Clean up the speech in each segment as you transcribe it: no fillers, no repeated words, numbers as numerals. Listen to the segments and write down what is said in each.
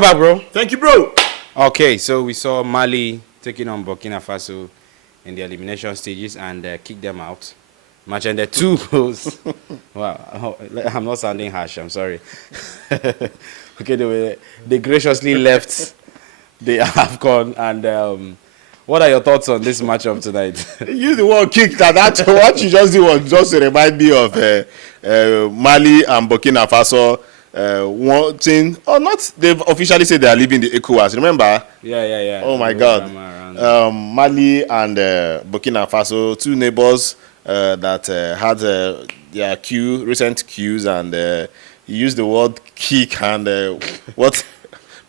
Back, bro. Thank you, bro. Okay, so we saw Mali taking on Burkina Faso in the elimination stages and kick them out. Match ended 2 goals. Wow, I'm not sounding harsh. I'm sorry. Okay, they graciously left the Afcon. And what are your thoughts on this matchup tonight? You the one kicked that. What you just did was just to remind me of Mali and Burkina Faso. One thing, or not, they've officially said they are leaving the ECOWAS. Remember? Yeah. Oh my God. Mali and Burkina Faso, two neighbors that had their recent queues, and he used the word kick, and what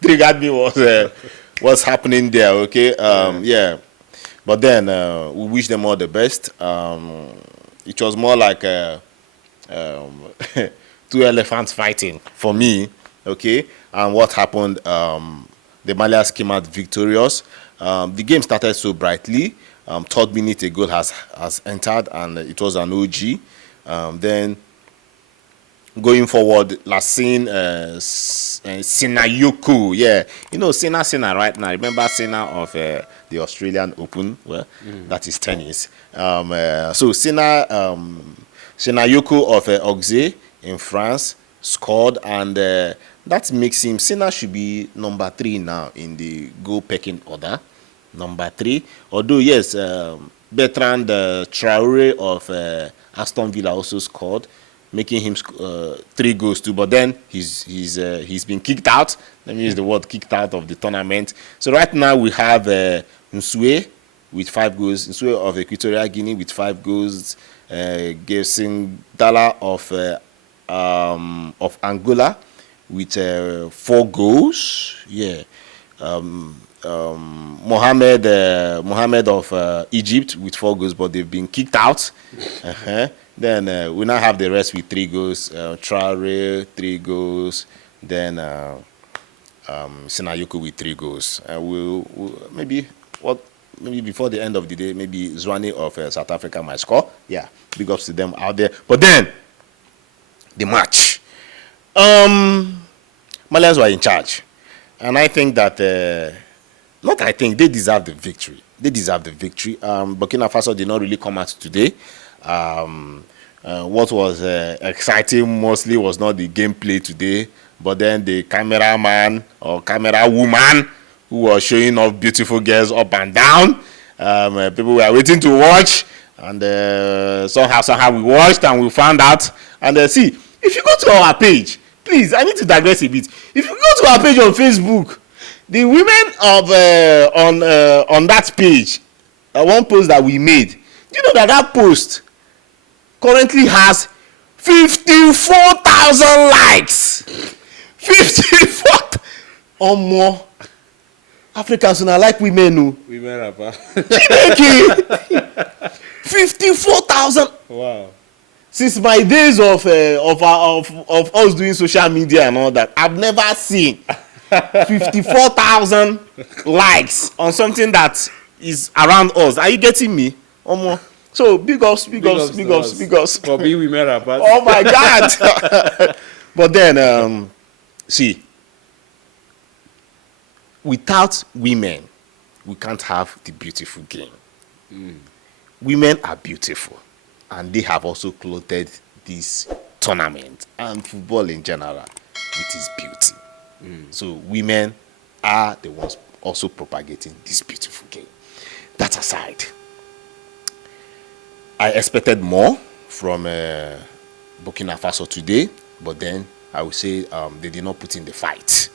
triggered me was what's happening there. Okay, yeah. But then we wish them all the best. It was more like two elephants fighting for me, okay? And what happened, the Malians came out victorious. The game started so brightly. Third minute, a goal has entered, and it was an OG. Then going forward, Lassine, Sinayoko, yeah. You know, Sina right now. Remember Sina of the Australian Open? Well, that is tennis. So Sinayoko of Auxerre in France scored, and that makes him, Sina should be number 3 now in the goal pecking order. Number 3. Although, yes, Bertrand Traore of Aston Villa also scored, making him 3 goals too. But then he's been kicked out. Let me use the word kicked out of the tournament. So right now we have Nsue with 5 goals. Nsue of Equatorial Guinea with 5 goals. Gerson Dala of Angola with 4 goals. Yeah. Mohamed of Egypt with 4 goals, but they've been kicked out. Then we now have the rest with 3 goals. Traore 3 goals. Then Sinayoko with 3 goals. We'll maybe before the end of the day, maybe Zwane of South Africa might score. Yeah, big ups to them out there. But then the match, Malians were in charge, and I think that they deserve the victory. Burkina Faso did not really come out today. What was exciting mostly was not the gameplay today, but then the cameraman or camera woman who was showing off beautiful girls up and down. People were waiting to watch, and somehow we watched and we found out. And see, if you go to our page, please, I need to digress a bit. If you go to our page on Facebook, the women of on that page, one post that we made, do you know that post currently has 54,000 likes? 54 or more. Africans are like women, no. Women are 54,000. Wow. Since my days of us doing social media and all that, I've never seen 54,000 likes on something that is around us. Are you getting me? So big ups. For being women rappers. Oh my God. But then see, without women, we can't have the beautiful game. Women are beautiful, and they have also clothed this tournament and football in general with its beauty. So women are the ones also propagating this beautiful game. That aside, I expected more from Burkina Faso today, but then I would say they did not put in the fight.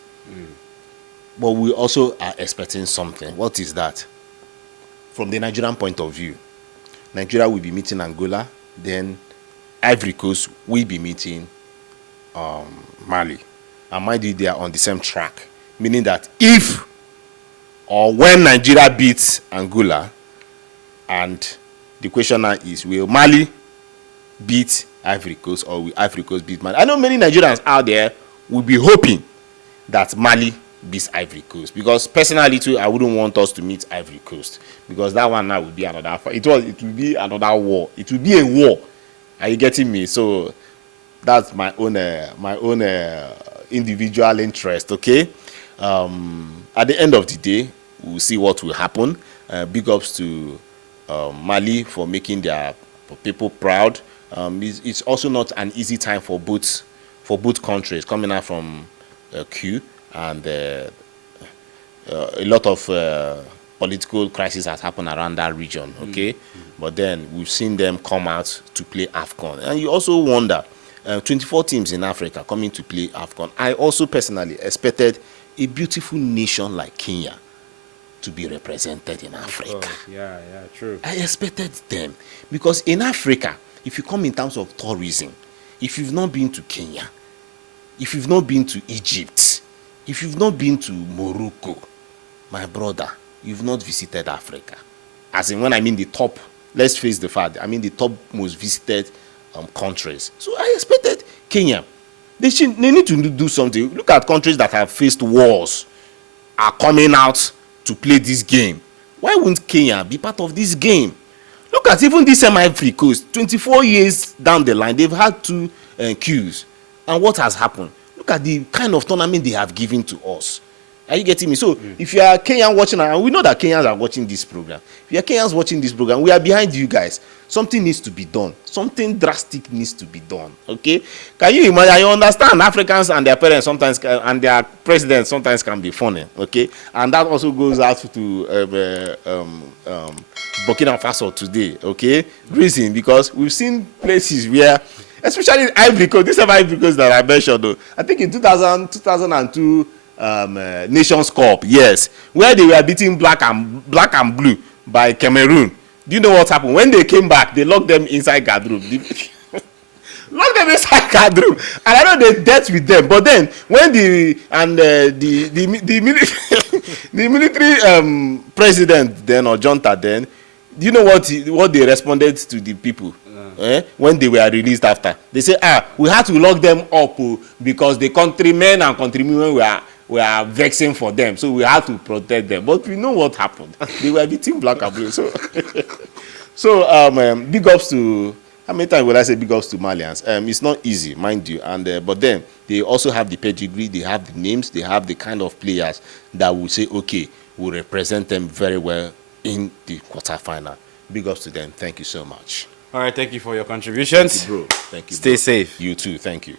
But we also are expecting something. What is that? From the Nigerian point of view, Nigeria will be meeting Angola, then Ivory Coast will be meeting Mali. And mind you, they are on the same track. Meaning that if or when Nigeria beats Angola, and the question now is, will Mali beat Ivory Coast, or will Ivory Coast beat Mali? I know many Nigerians out there will be hoping that Mali beats Ivory Coast, because personally too, I wouldn't want us to meet Ivory Coast, because that one now would be another. It will be another war. It will be a war. Are you getting me? So that's my own individual interest. Okay. At the end of the day, we'll see what will happen. Big ups to Mali for making their people proud. It's also not an easy time for both countries coming out from Q, and a lot of political crisis has happened around that region. Okay, but then we've seen them come out to play Afcon, and you also wonder, 24 teams in Africa coming to play Afcon. I also personally expected a beautiful nation like Kenya to be represented in Africa. Yeah, true. I expected them, because in Africa, if you come in terms of tourism, if you've not been to Kenya, if you've not been to Egypt, if you've not been to Morocco, my brother, you've not visited Africa. As in, when I mean the top, let's face the fact, I mean the top most visited countries. So I expected Kenya. They need to do something. Look at countries that have faced wars, are coming out to play this game. Why wouldn't Kenya be part of this game? Look at even this Ivory Coast. 24 years down the line, they've had 2 queues. And what has happened? Look at the kind of tournament they have given to us. Are you getting me? So if you are Kenyan watching, and we know that Kenyans are watching this program. If you are Kenyans watching this program, we are behind you guys. Something needs to be done. Something drastic needs to be done. Okay? Can you imagine? I understand Africans and their parents sometimes and their presidents sometimes can be funny. Okay? And that also goes out to Burkina Faso today. Okay? Reason, because we've seen places where, especially Ivory Coast, this Ivory Coast that I mentioned, though, I think in 2002 Nations Cup, yes, where they were beating black and blue by Cameroon. Do you know what happened? When they came back, they locked them inside guard room. Locked them inside guard room, and I know they dealt with them. But then when the military president then, or junta then, do you know what they responded to the people? When they were released after? They say, we had to lock them up because the countrymen and countrywomen were vexing for them, so we had to protect them. But we know what happened. They were beating black and blue. So big ups to, how many times will I say big ups to Malians? It's not easy, mind you, and but then they also have the pedigree, they have the names, they have the kind of players that will say, okay, we'll represent them very well in the quarterfinal. Big ups to them. Thank you so much. All right, thank you for your contributions. Thank you, bro. Thank you. Stay safe. You too. Thank you.